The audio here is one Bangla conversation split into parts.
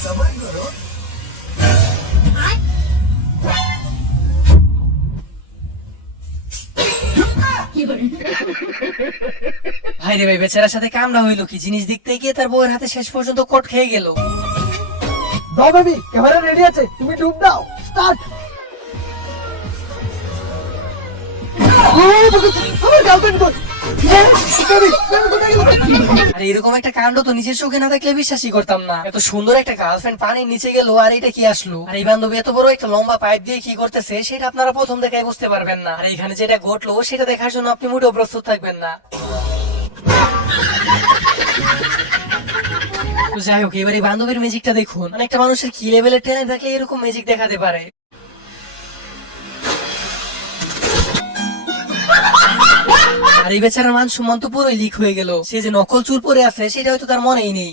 ভাই রে ভাই, বেচারার সাথে কামড়া হইলো কি? জিনিস দেখতে গিয়ে তার বউয়ের হাতে শেষ পর্যন্ত কোট খেয়ে গেল। দাও বেবি, ক্যামেরা রেডি আছে, তুমি ডুব দাও। স্টার্ট। আমার গার্লফ্রেন্ড কই? আর এরকম একটা কাণ্ড তো নিজের চোখে না দেখলে বিশ্বাসই করতাম না। এত সুন্দর একটা গার্লফ্রেন্ড পানির নিচে গেল, আর এটা কি আসলো? আর এই বান্ধবী এত বড় একটা লম্বা পাইপ দিয়ে কি করতেছে সেটা আপনারা প্রথম দেখায় বুঝতে পারবেন না। আর এখানে যেটা ঘটলো সেটা দেখার জন্য আপনি মোটেও প্রস্তুত থাকবেন না। যাই হোক, এবার এই বান্ধবীর ম্যাজিকটা দেখুন। অনেকটা মানুষের কি লেভেলের ট্যালেন্ট থাকলে এরকম ম্যাজিক দেখাতে পারে। আর এই বেচারার মান সম্মান তো পুরোই লিক হয়ে গেল। সে যে নকল চুল পরে আছে সেটা হয়তো তার মনেই নেই।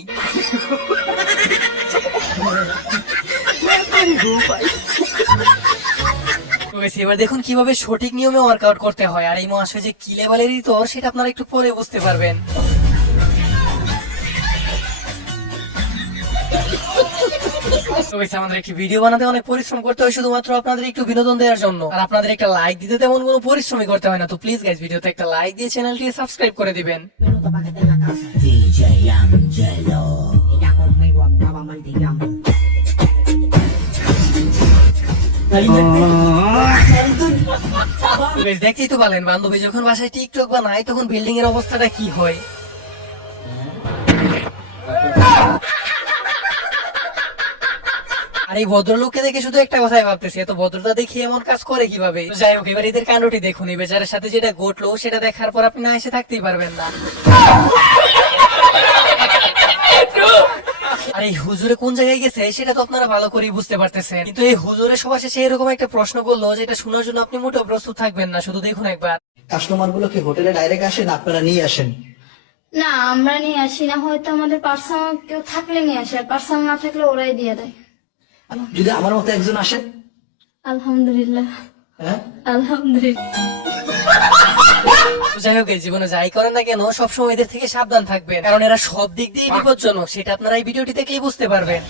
এবার দেখুন কিভাবে সঠিক নিয়মে ওয়ার্কআউট করতে হয়। আর এই মহাশয় যে কি লেভেলেরই তো সেটা আপনারা একটু পরে বুঝতে পারবেন। আমাদের একটি ভিডিও বানাতে অনেক পরিশ্রম করতে হয় শুধুমাত্র আপনাদের একটু বিনোদন দেওয়ার জন্য। আর আপনাদের একটা লাইক দিতে তেমন কোনো পরিশ্রমই করতে হয় না। তো প্লিজ গাইস, ভিডিওতে একটা লাইক দিয়ে চ্যানেলটি সাবস্ক্রাইব করে দিবেন। দেখতেই তো পারলেন, বান্ধবী যখন বাসায় টিকটক বানায় তখন বিল্ডিং এর অবস্থাটা কি হয়। আর এই ভদ্রলোককে দেখে শুধু একটা কথাই ভাবতেছি, এত ভদ্রতা দেখিয়ে এমন কাজ করে কিভাবে? যাই হোক, এবার এদের কাণ্ডটি দেখুন। এই বেচারের সাথে যেটা ঘটলো সেটা দেখার পর আপনি না এসে থাকতেই পারবেন না। আর এই হুজুরে কোন জায়গায় গেছে সেটা তো আপনারা ভালো করেই বুঝতে পারতেছেন। কিন্তু এই হুজুরে সবার শেষে এরকম একটা প্রশ্ন করলো যেটা শোনার জন্য আপনি মোটেও প্রস্তুত থাকবেন না। শুধু দেখুন একবার। কাস্টমার গুলো কি হোটেলে ডাইরেক্ট আসেন, আপনারা নিয়ে আসেন? না, আমরা নিয়ে আসি না, হয়তো আমাদের পার্সোনাল কেউ থাকলে নিয়ে আসে, আর পার্সোনাল না থাকলে ওরাই দিয়ে দেয়। যদি আমার মতো একজন আসেন? আলহামদুলিল্লাহ। হ্যাঁ, আলহামদুলিল্লাহ। যাই হোক, এই জীবনে যাই করেন না কেন সবসময় এদের থেকে সাবধান থাকবেন, কারণ এরা সব দিক দিয়ে বিপজ্জনক। সেটা আপনারা এই ভিডিওটি দেখলেই বুঝতে পারবেন।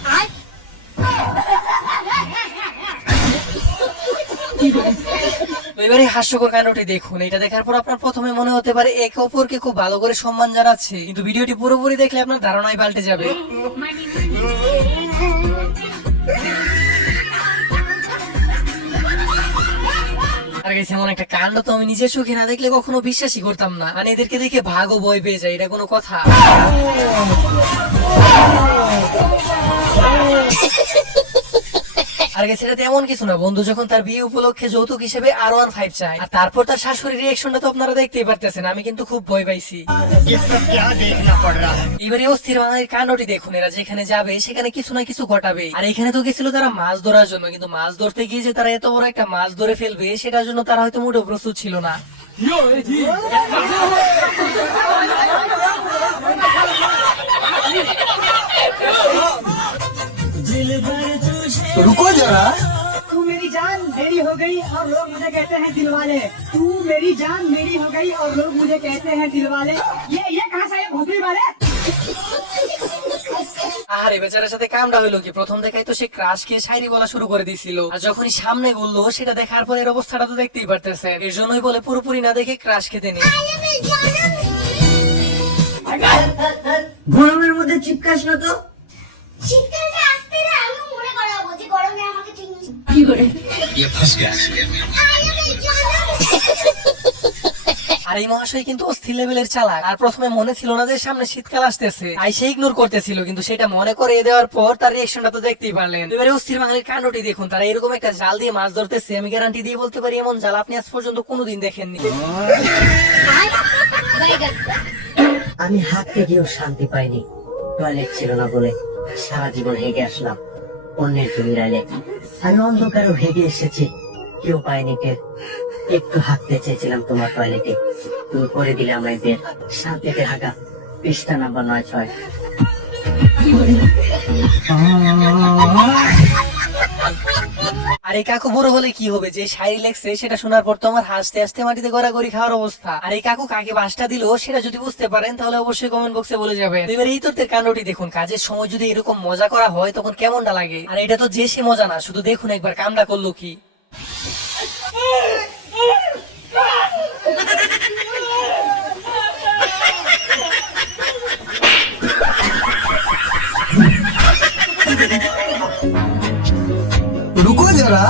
এবারে হাস্যকর কাণ্ডটি দেখুন। এটা দেখার পর আপনার প্রথমে মনে হতে পারে একে অপরকে খুব ভালো করে সম্মান জানাচ্ছে, কিন্তু ভিডিওটি পুরোপুরি দেখলে আপনার ধারণাই পাল্টে যাবে। আর গেছে এমন একটা কাণ্ড তো আমি নিজের চোখে না দেখলে কখনো বিশ্বাসই করতাম না। মানে এদেরকে দেখে ভাগও ভয় পেয়ে যায়, এটা কোনো কথা? আর গেছে এটা তেমন কিছু না। বন্ধু যখন তার বিয়ে উপলক্ষে যৌতুক হিসেবে R15 চায়, আর তারপর তার শাশুড়ির রিঅ্যাকশনটা তো আপনারা দেখতেই পারতেছেন। আমি কিন্তু খুব ভয় পাইছি। এবারে অস্থির বাঙালির কাণ্ডটি দেখুন। এরা যেখানে যাবে সেখানে কিছু না কিছু ঘটাবে। আর এখানে তো গেছিল তারা মাছ ধরার জন্য, কিন্তু মাছ ধরতে গিয়ে যে তারা এত বড় একটা মাছ ধরে ফেলবে সেটার জন্য তারা হয়তো মোটেও প্রস্তুত ছিল না। रुको जरा। तू मेरी जान मेरी हो गई और लोग मुझे कहते हैं दिलवाले। तू मेरी जान मेरी हो गई और लोग मुझे कहते हैं दिलवाले। ये कहाँ से आए भोसड़ी वाले? আরে বেচারার সাথে কামটা হইলো কি? প্রথম দেখাই তো সে ক্রাশ খেয়ে শায়রি বলা শুরু করে দিয়েছিল, আর যখনই সামনে বললো সেটা দেখার পর এর অবস্থাটা তো দেখতেই পারতেছেন। এর জন্যই বলে পুরোপুরি না দেখে ক্রাশ খেতে নেই। গরমের মধ্যে চিপকাস না তো। শীতকালটা আসতে না, আমি মনে করাবো যে গরমে আমাকে চিনিস। কি করে? আর এই মহাশয় কিন্তু অস্থির লেভেলের চালাক। আর প্রথমে মনে ছিল না যে সামনে শীতকাল আসতেছে, তাই সে ইগনোর করতেছিল, কিন্তু সেটা মনে করে দেওয়ার পর তার রিঅ্যাকশনটা তো দেখতেই পারলেন। এবারে অস্থির বাঙালির কাণ্ডটি দেখুন। তারা এরকম একটা জাল দিয়ে মাছ ধরতেছে। আমি গ্যারান্টি দিয়ে বলতে পারি এমন জাল আপনি আজ পর্যন্ত কোনোদিন দেখেননি। আমি হাঁটতে গিয়েও শান্তি পাইনি, টয়লেট ছিল না বলে সারা জীবন হেগে আসলাম অন্যের জমি রাইলে। আমি অন্ধকারও হেগে এসেছি, কেউ পাইনি টের। একটু হাঁটতে চেয়েছিলাম তোমার টয়লেটে, তুমি করে দিলে আমায় বের। শান্তিতে হাঁটা, পৃষ্ঠা নাম্বার 9-6। আর এই কাকু বড় হলে কি হবে, যে শায়রি লেখছে সেটা শোনার পর তো আমার হাসতে হাসতে মাটিতে গড়াগড়ি খাওয়ার অবস্থা। আর এই কাকু কাকে বাসটা দিল সেটা যদি বুঝতে পারেন তাহলে অবশ্যই কমেন্ট বক্সে বলে যাবেন। এবার এই তথ্যের কাণ্ডটি দেখুন, কাজের সময় যদি এরকম মজা করা হয় তখন কেমনটা লাগে। আর এটা তো যে সে মজা না, শুধু দেখুন একবার কামটা করলো কি। रुको जरा।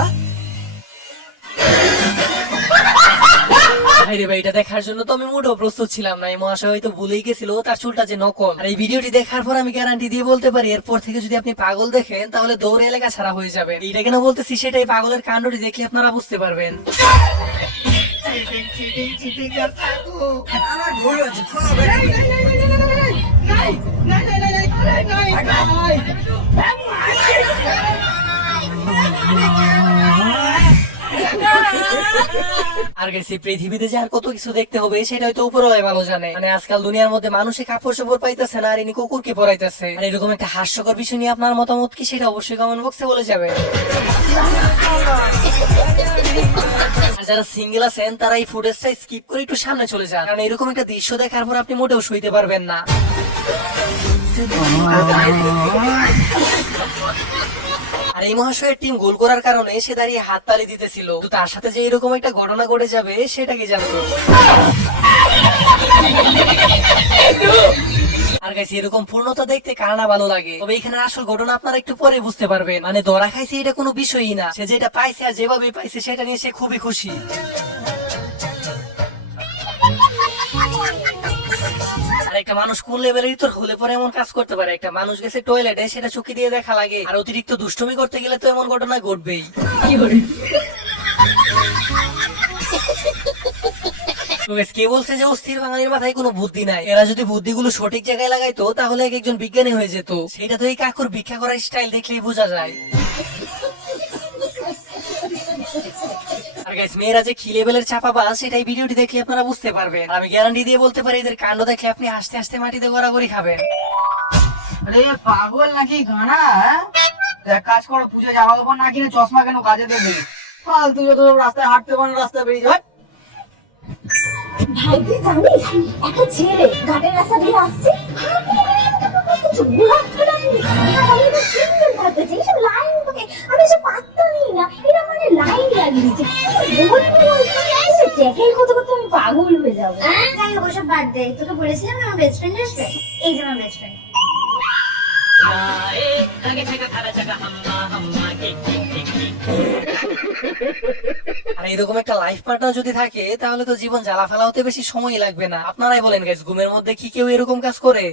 ভাইরে ভাই, এটা দেখার জন্য তো আমি মোটেও প্রস্তুত ছিলাম না। এই মহাশয় হয়তো ভুলেই গেছিল তার চুলটা যে নকল। আর এই ভিডিওটি দেখার পর আমি গ্যারান্টি দিয়ে বলতে পারি এরপর থেকে যদি আপনি পাগল দেখেন তাহলে দৌড়ে এলাকা ছাড়া হয়ে যাবে। এইটা কেন বলতেছি সেটাই পাগলের কাণ্ডটি দেখলে আপনারা বুঝতে পারবেন। আর গেছি পৃথিবীতে যে আর কত কিছু দেখতে হবে সেটা হয়তো উপরওয়ালাই ভালো জানে। মানে আজকাল দুনিয়ার মধ্যে মানুষে কাপড় চোপড় পাইতেছে না, আর ইনি কুকুরকে পরাইতেছে। আর এরকম একটা হাস্যকর বিষয় নিয়ে আপনার মতামত কি সেটা অবশ্যই কমেন্ট বক্সে বলে যাবেন। আর যারা সিঙ্গেল আছেন তারা এই ফুটেজটা স্কিপ করে একটু সামনে চলে যান, কারণ এরকম একটা দৃশ্য দেখার পর আপনি মোটেও সইতে পারবেন না। আর এই মহাশয়ের টিম গোল করার কারণে সে দাঁড়িয়ে হাত তালি দিতেছিল, তো তার সাথে যে এরকম একটা ঘটনা ঘটে যাবে সেটা কি জানতো? আর গাইস, এরকম পূর্ণতা দেখতে কার না ভালো লাগে, তবে এখানে আসল ঘটনা আপনারা একটু পরে বুঝতে পারবেন। মানে ধরা খাইছে এটা কোনো বিষয়ই না, সে যেটা পাইছে আর যেভাবে পাইছে সেটা নিয়ে সে খুবই খুশি। আর একটা মানুষ কোন লেভেলের তোর হলে পরে এমন কাজ করতে পারে? একটা মানুষ গেছে টয়লেটে, সেটা চোখে দিয়ে দেখা লাগে, আর অতিরিক্ত দুষ্টুমি করতে গেলে তো এমন ঘটনা ঘটবেই। কে বলছে যে অস্থির বাঙালির মাথায় কোনো বুদ্ধি নাই? এরা যদি বুদ্ধিগুলো সঠিক জায়গায় লাগাইতো তাহলে এক একজন বিজ্ঞানী হয়ে যেত। সেটা তো এই কাকুর ভিক্ষা করার স্টাইল দেখলেই বোঝা যায়। আর গাইস, মেয়েরা যে কি লেভেলের চাপাবাজ সেটাই ভিডিওটি দেখলে আপনারা বুঝতে পারবেন। আমি গ্যারান্টি দিয়ে বলতে পারি এদের কাণ্ড দেখলে আপনি হাসতে হাসতে মাটিতে গড়াগড়ি খাবেন। আরে পাগল নাকি গানা? এক কাজ করো, পুজো যাওয়ার উপর না কিনে চশমা কেন কাজে দেবে? ফালতু যত রাস্তায় হাঁটতে পারো রাস্তায় বেরিয়ে যায়। ভাই তুই জানিস একটা ছেলে ঘাটের রাস্তা দিয়ে আসছে, আমি সে পাত্তা নিই না, এরা মানে লাইন লাগিয়েছে, ট্যাকেল করতে করতে আমি পাগল হয়ে যাবো। যাই হোক, ওসব বাদ দে। তোকে বলেছিলাম আমার বেস্ট ফ্রেন্ড আসবে, এই যে আমার বেস্ট ফ্রেন্ড। আর এরকম একটা লাইফ পার্টনার যদি থাকে তাহলে তো জীবন জ্বালা ফেলা হতে বেশি সময় লাগবে না। আপনারাই বলেন গাইস, ঘুমের মধ্যে কি কেউ এরকম কাজ করে?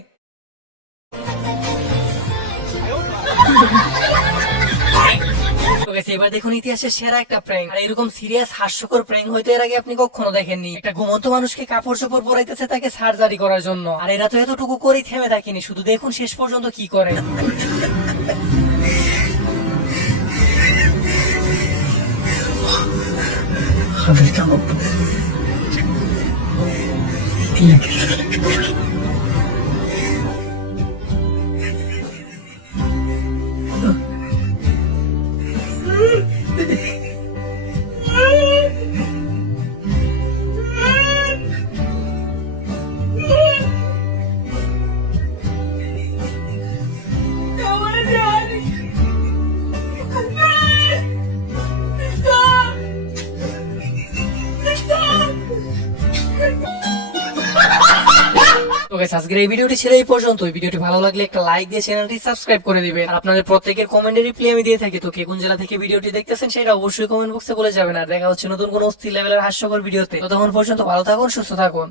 এবার দেখুন ইতিহাসের সেরা একটা প্র্যাঙ্ক। আর এরকম সিরিয়াস হাস্যকর প্র্যাঙ্ক হয়তো এর আগে আপনি কখনো দেখেননি। একটা ঘুমন্ত মানুষকে কাপড় চোপড় পরাইতেছে তাকে সার্জারি করার জন্য, আর এরা তো এতটুকু করেই থেমে থাকেনি, শুধু দেখুন শেষ পর্যন্ত কি করে। তো গাইস, আজকের এই ভিডিওটি ছিল এই পর্যন্ত। ভিডিওটি ভালো লাগলে একটা লাইক দিয়ে চ্যানেলটি সাবস্ক্রাইব করে দিবেন। আর আপনাদের প্রত্যেকের কমেন্টের রিপ্লাই আমি দিয়ে থাকি, তো কে কোন জেলা থেকে ভিডিওটি দেখতেছেন সেটা অবশ্যই কমেন্ট বক্সে বলে যাবেন। আর দেখা হচ্ছে নতুন কোনো অস্থির লেভেলের হাস্যকর ভিডিওতে। ততক্ষণ পর্যন্ত ভালো থাকুন, সুস্থ থাকুন।